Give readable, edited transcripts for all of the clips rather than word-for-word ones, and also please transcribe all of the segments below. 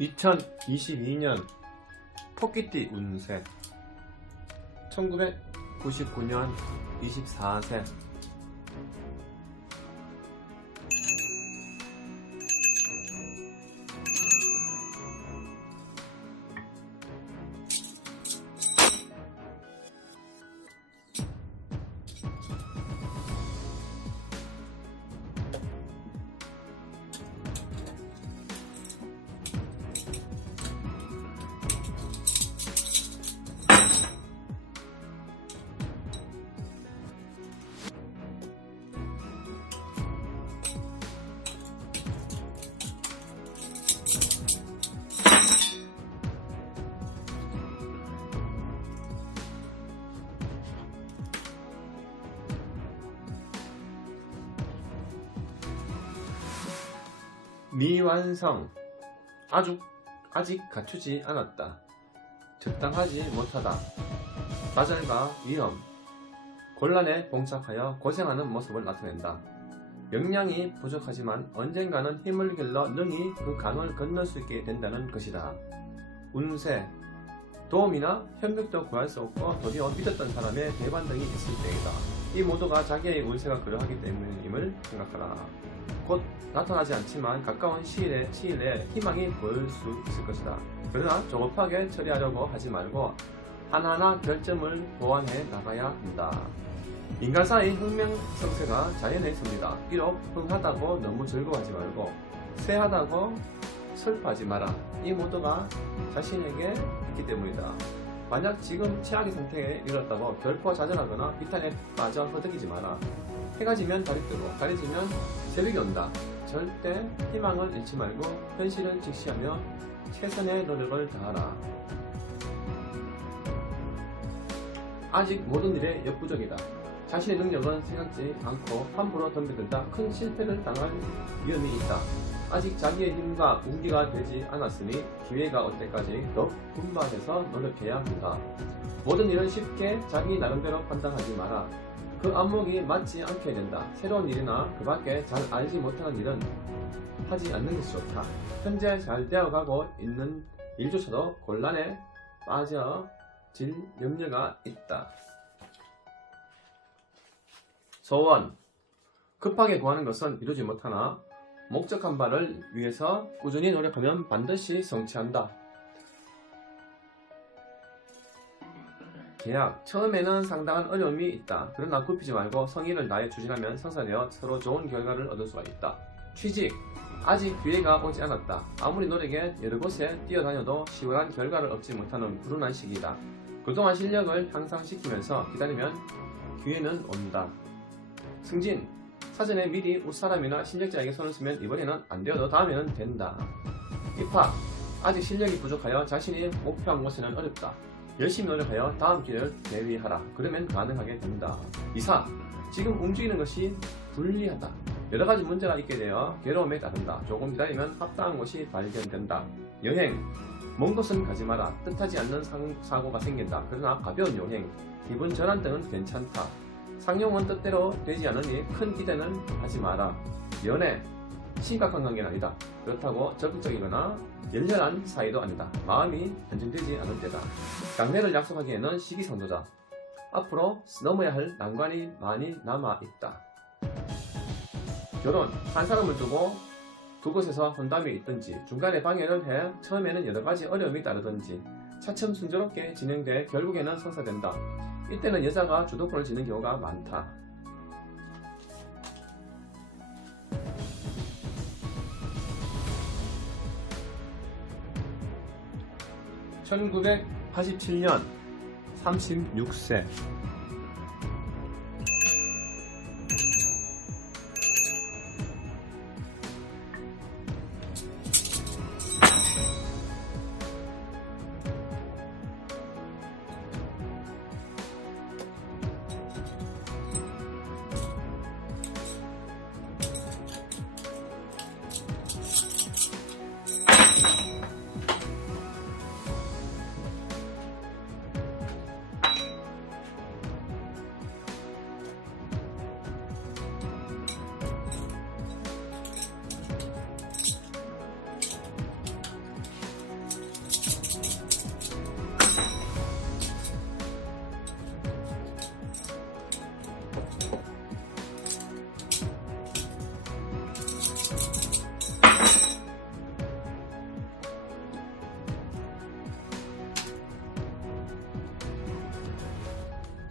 2022년 토끼띠 운세 1999년 24세 미완성 아직 갖추지 않았다. 적당하지 못하다. 좌절과 위험, 곤란에 봉착하여 고생하는 모습을 나타낸다. 역량이 부족하지만 언젠가는 힘을 길러 능히 그 강을 건널 수 있게 된다는 것이다. 운세, 도움이나 협력도 구할 수 없고 도리어 믿었던 사람의 대반등이 있을 때이다. 이 모두가 자기의 운세가 그러하기 때문임을 생각하라. 곧 나타나지 않지만 가까운 시일 내에 희망이 보일 수 있을 것이다. 그러나 조급하게 처리하려고 하지 말고 하나하나 결점을 보완해 나가야 한다. 인간사의 흥명성쇠가 자연에 있습니다. 비록 흥하다고 너무 즐거워하지 말고 쎄하다고 슬퍼하지 마라. 이 모두가 자신에게 있기 때문이다. 만약 지금 최악의 상태에 이르렀다고 결코 좌절하거나 비탄에 빠져 허덕이지 마라. 해가 지면 달이 뜨고 달이 지면 새벽이 온다. 절대 희망을 잃지 말고 현실을 직시하며 최선의 노력을 다하라. 아직 모든 일에 역부족이다. 자신의 능력은 생각지 않고 함부로 덤벼들다 큰 실패를 당할 위험이 있다. 아직 자기의 힘과 운기가 되지 않았으니 기회가 올 때까지 더욱 분발해서 노력해야 한다. 모든 일은 쉽게 자기 나름대로 판단하지 마라. 그 안목이 맞지 않게 된다. 새로운 일이나 그 밖에 잘 알지 못하는 일은 하지 않는 것이 좋다. 현재 잘 되어가고 있는 일조차도 곤란에 빠져질 염려가 있다. 소원, 급하게 구하는 것은 이루지 못하나 목적한 바를 위해서 꾸준히 노력하면 반드시 성취한다. 계약, 처음에는 상당한 어려움이 있다. 그러나 굽히지 말고 성의를 다해 추진하면 성사되어 서로 좋은 결과를 얻을 수가 있다. 취직, 아직 기회가 오지 않았다. 아무리 노력해 여러 곳에 뛰어다녀도 시원한 결과를 얻지 못하는 불운한 시기이다. 그동안 실력을 향상시키면서 기다리면 기회는 온다. 승진, 사전에 미리 웃사람이나 실력자에게 손을 쓰면 이번에는 안 되어도 다음에는 된다. 입학, 아직 실력이 부족하여 자신이 목표한 곳에는 어렵다. 열심히 노력하여 다음 길을 대비하라. 그러면 가능하게 된다. 이사, 지금 움직이는 것이 불리하다. 여러가지 문제가 있게 되어 괴로움에 따른다. 조금 기다리면 합당한 곳이 발견된다. 여행, 먼 곳은 가지 마라. 뜻하지 않는 사고가 생긴다. 그러나 가벼운 여행, 기분 전환 등은 괜찮다. 상용은 뜻대로 되지 않으니 큰 기대는 하지 마라. 연애, 심각한 관계는 아니다. 그렇다고 적극적이거나 열렬한 사이도 아니다. 마음이 안정되지 않을 때다. 장래를 약속하기에는 시기상조다. 앞으로 넘어야 할 난관이 많이 남아있다. 결혼, 한 사람을 두고 두 곳에서 혼담이 있든지 중간에 방해를 해 처음에는 여러가지 어려움이 따르든지 차츰 순조롭게 진행돼 결국에는 성사된다. 이때는 여자가 주도권을 쥐는 경우가 많다. (1987년) 36세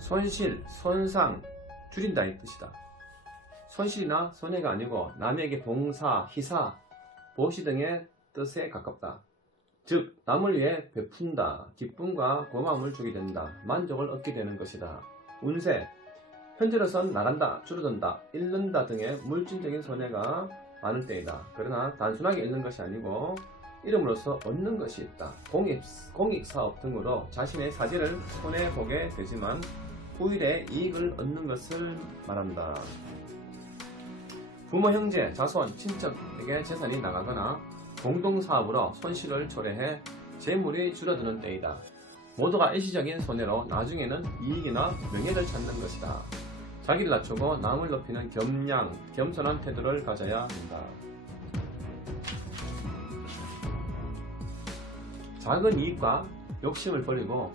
손실, 손상, 줄인다 이 뜻이다. 손실이나 손해가 아니고 남에게 봉사, 희사, 보시 등의 뜻에 가깝다. 즉 남을 위해 베푼다, 기쁨과 고마움을 주게 된다, 만족을 얻게 되는 것이다. 운세, 현재로선 나간다, 줄어든다, 잃는다 등의 물질적인 손해가 많을 때이다. 그러나 단순하게 잃는 것이 아니고 이름으로써 얻는 것이 있다. 공익사업 등으로 자신의 사지를 손해보게 되지만 후일에 이익을 얻는 것을 말한다. 부모, 형제, 자손, 친척에게 재산이 나가거나 공동사업으로 손실을 초래해 재물이 줄어드는 때이다. 모두가 일시적인 손해로 나중에는 이익이나 명예를 찾는 것이다. 자기를 낮추고 남을 높이는 겸양, 겸손한 태도를 가져야 한다. 작은 이익과 욕심을 버리고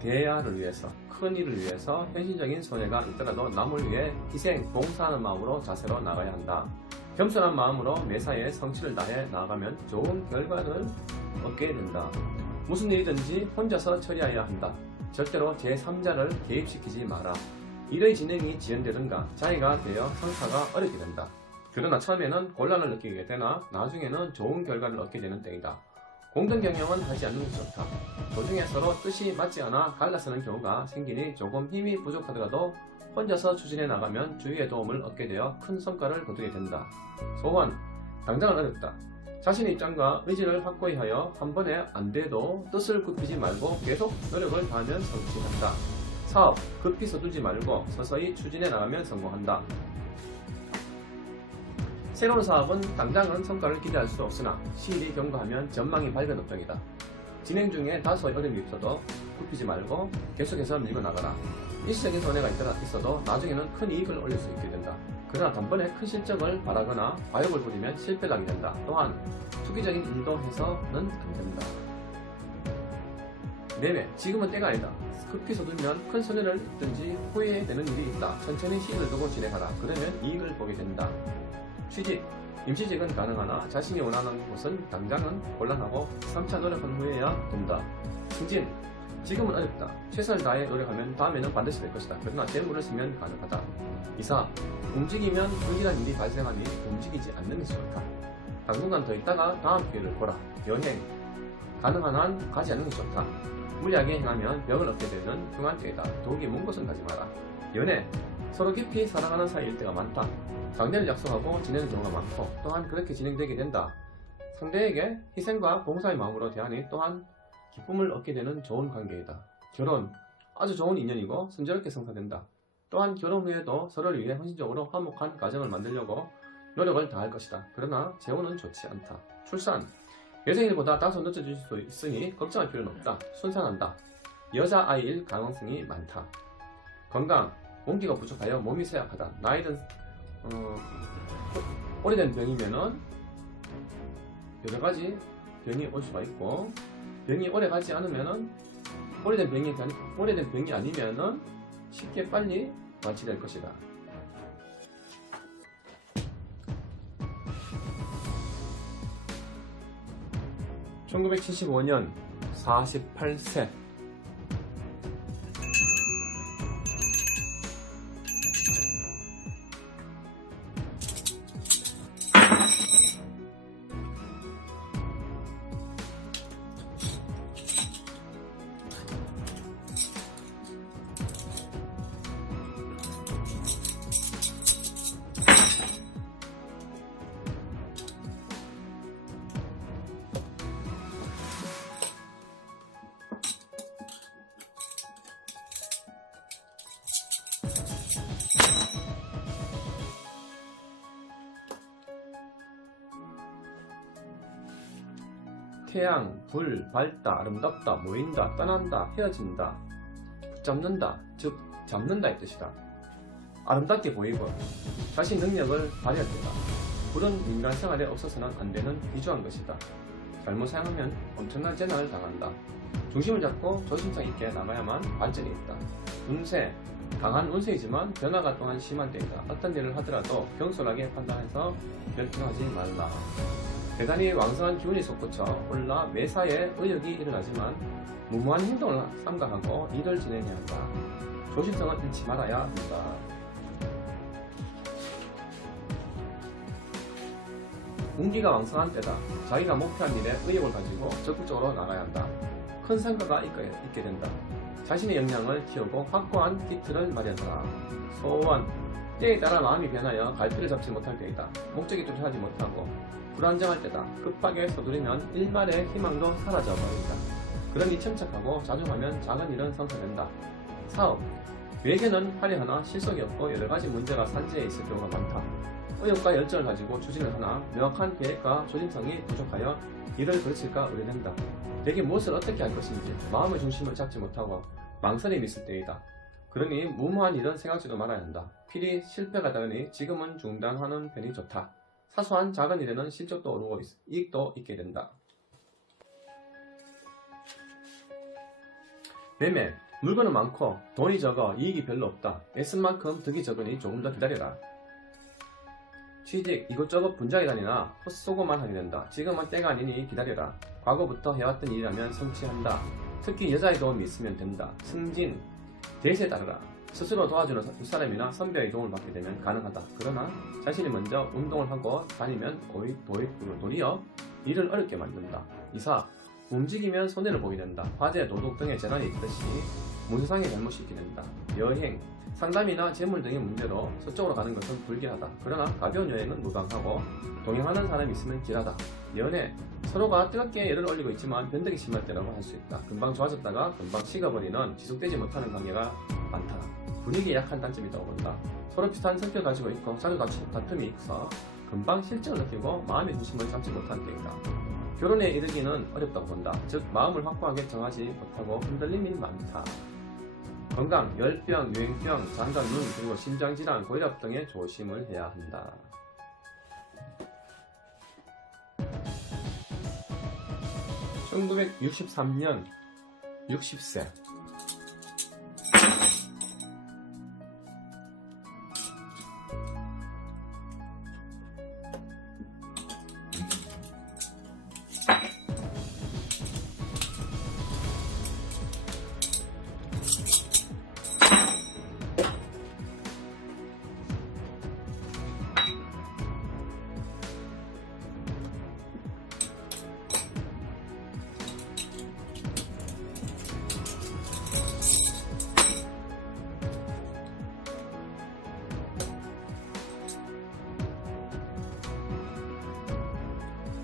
대야를 위해서, 큰 일을 위해서 현실적인 손해가 있더라도 남을 위해 희생, 봉사하는 마음으로 자세로 나가야 한다. 겸손한 마음으로 매사에 성취를 다해 나아가면 좋은 결과를 얻게 된다. 무슨 일이든지 혼자서 처리해야 한다. 절대로 제3자를 개입시키지 마라. 일의 진행이 지연되든가 자의가 되어 성사가 어렵게 된다. 그러나 처음에는 곤란을 느끼게 되나 나중에는 좋은 결과를 얻게 되는 때이다. 공동경영은 하지 않는 것이 좋다. 도중에 서로 뜻이 맞지 않아 갈라서는 경우가 생기니 조금 힘이 부족하더라도 혼자서 추진해 나가면 주위의 도움을 얻게 되어 큰 성과를 거두게 된다. 소원, 당장은 어렵다. 자신의 입장과 의지를 확고히 하여 한 번에 안 돼도 뜻을 굽히지 말고 계속 노력을 다하면 성취한다. 사업, 급히 서두르지 말고 서서히 추진해 나가면 성공한다. 새로운 사업은 당장은 성과를 기대할 수 없으나 시일이 경과하면 전망이 밝은 업종이다. 진행 중에 다소의 어려움이 있어도 굽히지 말고 계속해서 밀고 나가라. 일시적인 손해가 있어도 나중에는 큰 이익을 올릴 수 있게 된다. 그러나 단번에 큰 실적을 바라거나 과욕을 부리면 실패를 하게 된다. 또한 투기적인 일도 해서는 안 된다. 매매, 지금은 때가 아니다. 급히 서두르면 큰 손해를 입든지 후회되는 일이 있다. 천천히 시일을 두고 진행하라. 그러면 이익을 보게 된다. 취직, 임시직은 가능하나 자신이 원하는 곳은 당장은 곤란하고 3차 노력한 후에야 된다. 승진, 지금은 어렵다. 최선을 다해 노력하면 다음에는 반드시 될 것이다. 그러나 재물을 쓰면 가능하다. 이사, 움직이면 불길한 일이 발생하니 움직이지 않는 것이 좋다. 당분간 더 있다가 다음 기회를 보라. 여행, 가능한 한 가지 않는 것이 좋다. 무리하게 행하면 병을 얻게 되는 흉한 때이다. 더욱이 먼 곳은 가지 마라. 연애, 서로 깊이 사랑하는 사이일 때가 많다. 장래를 약속하고 지내는 경우가 많고 또한 그렇게 진행되게 된다. 상대에게 희생과 봉사의 마음으로 대하니 또한 기쁨을 얻게 되는 좋은 관계이다. 결혼, 아주 좋은 인연이고 순조롭게 성사된다. 또한 결혼 후에도 서로를 위해 헌신적으로 화목한 가정을 만들려고 노력을 다할 것이다. 그러나 재혼은 좋지 않다. 출산, 예정일보다 다소 늦어질 수 있으니 걱정할 필요는 없다. 순산한다. 여자아이일 가능성이 많다. 건강, 온기가 부족하여 몸이 쇠약하다. 나이든 오래된 병이면은 여러가지 병이 올 수가 있고, 병이 오래 가지 않으면은 오래된 병이 아니면은 쉽게 빨리 완치될 것이다. (1975년) 48세. 태양, 불, 밝다, 아름답다, 모인다, 떠난다, 헤어진다, 붙잡는다, 즉 잡는다 이 뜻이다. 아름답게 보이고 자신 능력을 발휘할 때다. 불은 인간 생활에 없어서는 안 되는 비주한 것이다. 잘못 사용하면 엄청난 재난을 당한다. 중심을 잡고 조심성 있게 나가야만 발전이 있다. 운세, 강한 운세이지만 변화가 또한 심한 때이다. 어떤 일을 하더라도 경솔하게 판단해서 결정하지 말라. 대단히 왕성한 기운이 솟구쳐 올라 매사에 의욕이 일어나지만 무모한 행동을 삼가하고 일을 진행해야 한다. 조심성을 잃지 말아야 한다. 운기가 왕성한 때다. 자기가 목표한 일에 의욕을 가지고 적극적으로 나가야 한다. 큰 성과가 있게 된다. 자신의 역량을 키우고 확고한 기틀을 마련하라. 소원, 때에 따라 마음이 변하여 갈피를 잡지 못할 때이다. 목적이 뚜렷하지 못하고 불안정할 때다. 급하게 서두르면 일말의 희망도 사라져버린다. 그러니 침착하고 자중하면 작은 일은 성사된다. 사업, 외계는 화려하나 실속이 없고 여러가지 문제가 산재해 있을 경우가 많다. 의욕과 열정을 가지고 추진을 하나 명확한 계획과 조심성이 부족하여 일을 그르칠까 우려된다. 대개 무엇을 어떻게 할 것인지 마음의 중심을 잡지 못하고 망설임이 있을 때이다. 그러니 무모한 일은 생각지도 말아야 한다. 필히 실패가 닿으니 지금은 중단하는 편이 좋다. 사소한 작은 일에는 실적도 오르고 이익도 있게 된다. 매매, 물건은 많고 돈이 적어 이익이 별로 없다. 애쓴 만큼 득이 적으니 조금 더 기다려라. 취직, 이것저것 분장에 다니나 헛쏘고만 하게 된다. 지금은 때가 아니니 기다려라. 과거부터 해왔던 일이라면 성취한다. 특히 여자의 도움이 있으면 된다. 승진, 대세에 따르라. 스스로 도와주는 윗사람이나 선배의 도움을 받게 되면 가능하다. 그러나 자신이 먼저 운동을 하고 다니면 도리어 일을 어렵게 만든다. 이사, 움직이면 손해를 보게 된다. 화재, 도둑 등의 재난이 있듯이 문세상의 잘못이 있게 된다. 여행, 상담이나 재물 등의 문제로 서쪽으로 가는 것은 불길하다. 그러나 가벼운 여행은 무방하고 동행하는 사람이 있으면 길하다. 연애, 서로가 뜨겁게 열을 올리고 있지만 변덕이 심할 때라고 할 수 있다. 금방 좋아졌다가 금방 식어버리는 지속되지 못하는 관계가 많다. 분위기에 약한 단점이 있다고 본다. 서로 비슷한 성격을 가지고 있고 자주 다툼이 있어 금방 실증을 느끼고 마음의 중심을 잡지 못하는 때이다. 결혼에 이르기는 어렵다고 본다. 즉 마음을 확고하게 정하지 못하고 흔들림이 많다. 건강, 열병, 유행병, 장갑, 눈, 그리고 심장질환, 고혈압 등에 조심을 해야 한다. (1963년) 60세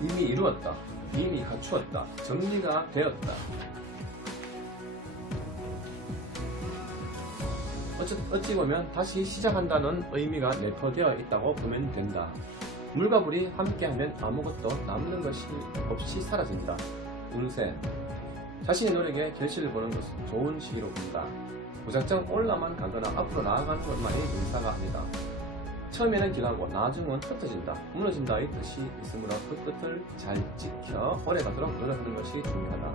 이미 이루었다. 이미 갖추었다. 정리가 되었다. 어찌 보면 다시 시작한다는 의미가 내포되어 있다고 보면 된다. 물과 불이 함께하면 아무것도 남는 것이 없이 사라진다. 운세, 자신의 노력에 결실을 보는 것은 좋은 시기로 본다. 무작정 올라만 가거나 앞으로 나아가는 것만이 인사가 아니다. 처음에는 길하고 나중은 흩어진다. 무너진다의 뜻이 있으므로 그 끝을 잘 지켜 오래가도록 노력하는 것이 중요하다.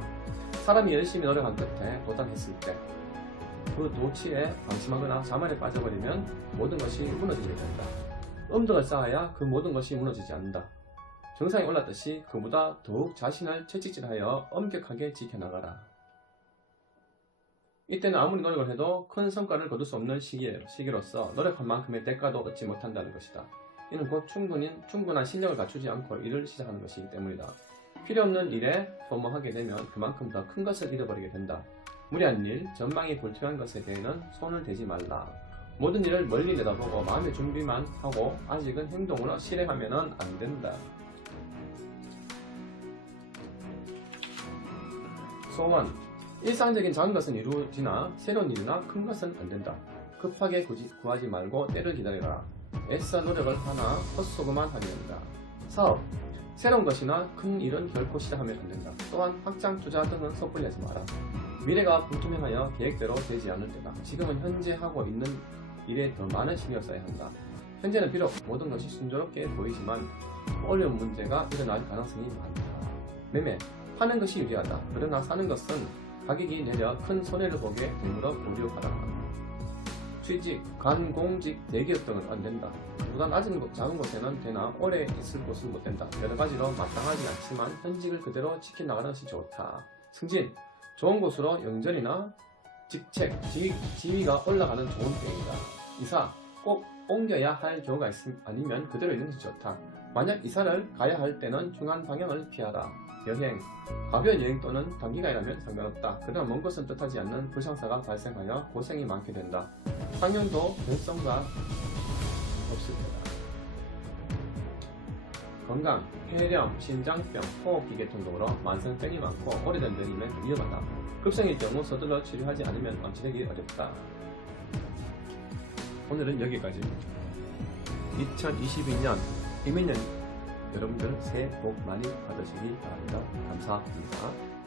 사람이 열심히 노력한 끝에 도달했을 때 그 도치에 방심하거나 자만에 빠져버리면 모든 것이 무너지게 된다. 엄덕을 쌓아야 그 모든 것이 무너지지 않는다. 정상에 올랐듯이 그보다 더욱 자신을 채찍질하여 엄격하게 지켜나가라. 이때는 아무리 노력을 해도 큰 성과를 거둘 수 없는 시기로서 노력한 만큼의 대가도 얻지 못한다는 것이다. 이는 곧 충분한 실력을 갖추지 않고 일을 시작하는 것이기 때문이다. 필요 없는 일에 소모하게 되면 그만큼 더 큰 것을 잃어버리게 된다. 무리한 일, 전망이 불투명한 것에 대해는 손을 대지 말라. 모든 일을 멀리 내다보고 마음의 준비만 하고 아직은 행동으로 실행하면 안 된다. 소원, 일상적인 작은 것은 이루어지나 새로운 일이나 큰 것은 안 된다. 급하게 구하지 말고 때를 기다려라. 애써 노력을 하나 헛소금만 하게 된다. 사업, 새로운 것이나 큰 일은 결코 시작하면 안 된다. 또한 확장 투자 등은 섣불리 하지 마라. 미래가 불투명하여 계획대로 되지 않을 때다. 지금은 현재 하고 있는 일에 더 많은 신경을 써야 한다. 현재는 비록 모든 것이 순조롭게 보이지만 어려운 문제가 일어날 가능성이 많다. 매매, 파는 것이 유리하다. 그러나 사는 것은 가격이 내려 큰 손해를 보게 되므로 보류하라. 취직, 관, 공직, 대기업 등은 안 된다. 보다 작은 곳에는 되나 오래 있을 곳은 못 된다. 여러 가지로 마땅하진 않지만 현직을 그대로 지켜나가는 것이 좋다. 승진, 좋은 곳으로 영전이나 직책, 지위가 올라가는 좋은 때이다. 이사, 꼭 옮겨야 할 경우가 아니면 그대로 있는 것이 좋다. 만약 이사를 가야 할 때는 중간 방향을 피하라. 여행, 가벼운 여행 또는 단기간이라면 상관없다. 그러나 먼 곳은 뜻하지 않는 불상사가 발생하여 고생이 많게 된다. 상용도 변성과 없을 때다. 건강, 폐렴, 심장병, 호흡기계통 등으로 만성병이 많고 오래된 병이면 좀 위험하다. 급성일 경우 서둘러 치료하지 않으면 완치되기 어렵다. 오늘은 여기까지. 2022년 이민년 여러분들 새해 복 많이 받으시기 바랍니다. 감사합니다.